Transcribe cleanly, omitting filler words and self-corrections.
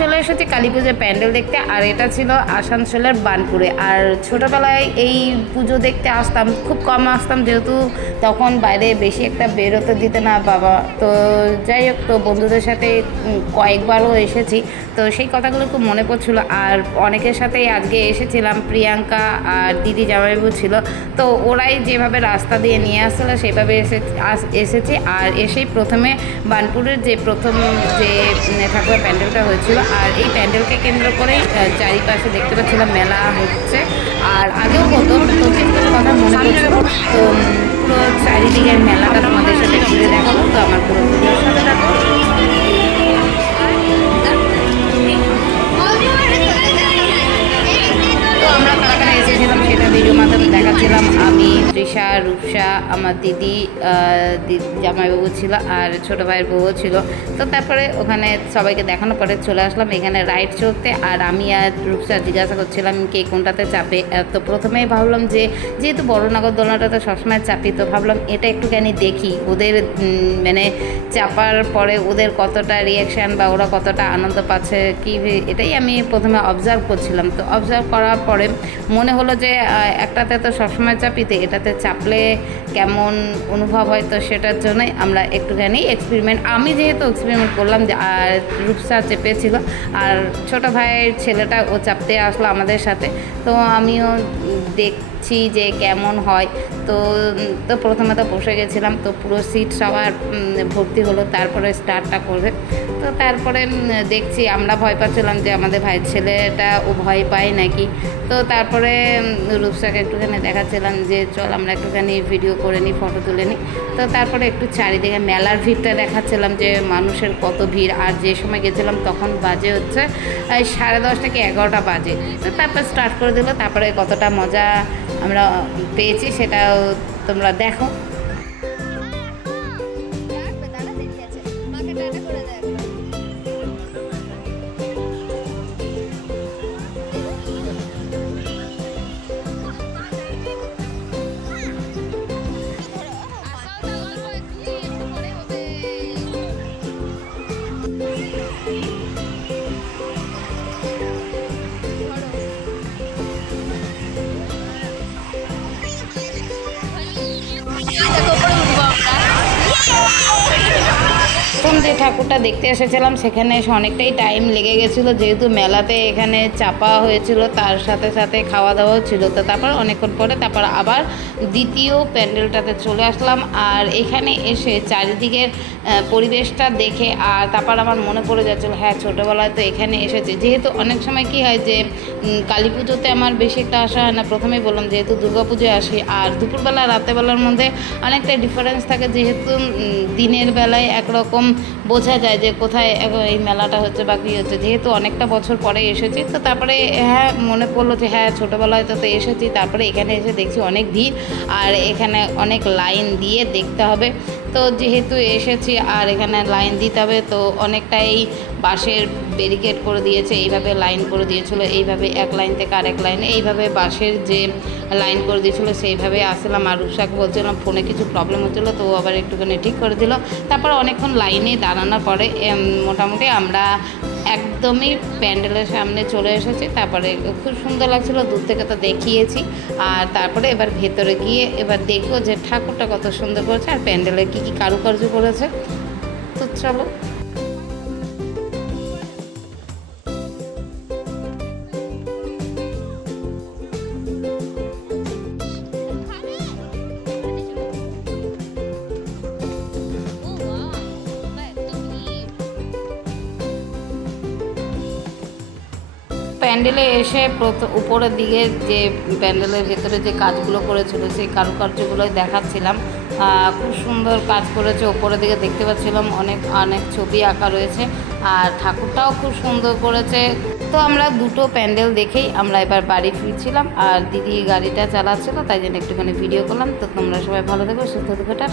চলে এসেছি কালী পুজোর প্যান্ডেল দেখতে। আর এটা ছিল আসানসোলের বার্নপুরে। আর ছোটোবেলায় এই পুজো দেখতে আসতাম, খুব কম আসতাম, যেহেতু তখন বাইরে বেশি একটা বেরোতে দিতে না বাবা। তো যাই হোক, তো বন্ধুদের সাথে কয়েকবারও এসেছি, তো সেই কথাগুলো খুব মনে পড়ছিল। আর অনেকের সাথেই আজকে এসেছিলাম, প্রিয়াঙ্কা আর দিদি জামাইবাবু ছিল, তো ওরাই যেভাবে রাস্তা দিয়ে নিয়ে আসছিলো সেভাবে এসেছি। আর এসেই প্রথমে বার্নপুরের যে প্রথম যে ঠাকুরের প্যান্ডেলটা হয়েছিল, আর এই প্যান্ডেলকে কেন্দ্র করেই চারিপাশে দেখতে পাচ্ছিলাম মেলা হচ্ছে। আর আগেও হতো, তো কিছুটা কথা মনে পড়ছিল। তো পুরো চারিদিকের মেলাটা তোমাদের সাথে ঘুরে দেখাবো, তো আমার পুরো ভিডিওর সাথে থাকো। তো আমরা কারা এসেছিলাম সেটা ভিডিওর মাধ্যমে দেখাচ্ছিলাম। আমি, তৃষা, রূপসা, আমার দিদি জামাইবাবু ছিল, আর ছোটো ভাইয়ের বউও ছিল। তো তারপরে ওখানে সবাইকে দেখানোর পরে চলে আসলাম এখানে রাইড চলতে। আর আমি আর রূপসা জিজ্ঞাসা করছিলাম কে কোনটাতে চাপে। তো প্রথমেই ভাবলাম যে যেহেতু বড় নাগরদোলনাটাতে সবসময় চাপি, তো ভাবলাম এটা একটুখানি দেখি ওদের মানে চাপার পরে ওদের কতটা রিয়াকশান বা ওরা কতটা আনন্দ পাচ্ছে কি, এটাই আমি প্রথমে অবজার্ভ করছিলাম। তো অবজার্ভ করার পরে মনে হলো যে একটাতে তো সবসময় চাপিতে, এটাতে চাপলে কেমন অনুভব হয়, তো সেটার জন্যই আমরা একটুখানি এক্সপেরিমেন্ট, আমি যেহেতু এক্সপেরিমেন্ট করলাম যে, আর রূপসা চেপেছিল, আর ছোটো ভাইয়ের ছেলেটা ও চাপতে আসলো আমাদের সাথে। তো আমিও দেখছি যে কেমন হয়। তো প্রথমে তো বসে গেছিলাম, তো পুরো সিট সবার ভর্তি হলো, তারপরে স্টার্টটা করবে। তো তারপরে দেখছি আমরা ভয় পাচ্ছিলাম যে আমাদের ভাইয়ের ছেলেটা ও ভয় পায় নাকি। তো তারপরে রূপসাকে একটুখানি দেখাচ্ছিলাম যে চল আমরা একটুখানি ভিডিও করে নিই, ফটো তুলে নিই। তো তারপরে একটু চারিদিকে মেলার ভিড়টা দেখাচ্ছিলাম যে মানুষের কত ভিড়। আর যে সময় গেছিলাম তখন বাজে হচ্ছে 10:30 থেকে 11টা বাজে। তো তারপর স্টার্ট করে দিল। তারপরে কতটা মজা আমরা পেয়েছি সেটাও তোমরা দেখো। প্রথম যে ঠাকুরটা দেখতে এসেছিলাম সেখানে এসে অনেকটাই টাইম লেগে গেছিলো, যেহেতু মেলাতে এখানে চাপা হয়েছিল, তার সাথে সাথে খাওয়া দাওয়াও ছিল। তো তারপর অনেকক্ষণ পরে তারপর আবার দ্বিতীয় প্যান্ডেলটাতে চলে আসলাম। আর এখানে এসে চারিদিকের পরিবেশটা দেখে আর তারপর আমার মনে পড়ে যাচ্ছিলো, হ্যাঁ ছোটোবেলায় তো এখানে এসেছে। যেহেতু অনেক সময় কি হয় যে কালী পুজোতে আমার বেশি একটা আসা হয় না, প্রথমেই বললাম যেহেতু দুর্গা পুজোয় আসি। আর দুপুরবেলা রাতেরবেলার মধ্যে অনেকটাই ডিফারেন্স থাকে, যেহেতু দিনের বেলায় একরকম বোঝা যায় যে কোথায় এই মেলাটা হচ্ছে বা কী হচ্ছে। যেহেতু অনেকটা বছর পরে এসেছি, তো তারপরে হ্যাঁ মনে পড়লো যে হ্যাঁ ছোটোবেলায় তো এসেছি। তারপরে এখানে এসে দেখছি অনেক ভিড়, আর এখানে অনেক লাইন দিয়ে দেখতে হবে। তো যেহেতু এসেছি আর এখানে লাইন দিতে হবে, তো অনেকটাই বাঁশের ব্যারিকেড করে দিয়েছে, এইভাবে লাইন করে দিয়েছিল, এইভাবে এক লাইন থেকে আরেক লাইনে এইভাবে বাঁশের যে লাইন করে দিয়েছিলো সেইভাবে আসলাম। আর রূপসাকে বলছিলাম ফোনে কিছু প্রবলেম হচ্ছিলো, তো আবার একটুখানি ঠিক করে দিল। তারপর অনেকক্ষণ লাইনে দাঁড়ানোর পরে মোটামুটি আমরা একদমই প্যান্ডেলের সামনে চলে এসেছি। তারপরে খুব সুন্দর লাগছিলো, দূর থেকে তো দেখিয়েছি। আর তারপরে এবার ভেতরে গিয়ে এবার দেখবো যে ঠাকুরটা কত সুন্দর করেছে আর প্যান্ডেলে কী কী কারুকার্য করেছে। তো চলো। প্যান্ডেলে এসে উপরের দিকে যে প্যান্ডেলের ভেতরে যে কাজগুলো করেছিল সেই কারুকার্যগুলোই দেখাচ্ছিলাম। খুব সুন্দর কাজ করেছে, উপরের দিকে দেখতে পাচ্ছিলাম অনেক অনেক ছবি আঁকা রয়েছে, আর ঠাকুরটাও খুব সুন্দর করেছে। তো আমরা দুটো প্যান্ডেল দেখেই আমরা এবার বাড়ি ফিরছিলাম, আর দিদি গাড়িটা চালাচ্ছিল, তাই জন্য একটুখানি ভিডিও করলাম। তো তোমরা সবাই ভালো থেকো, সুস্থ থেকো, টাটা।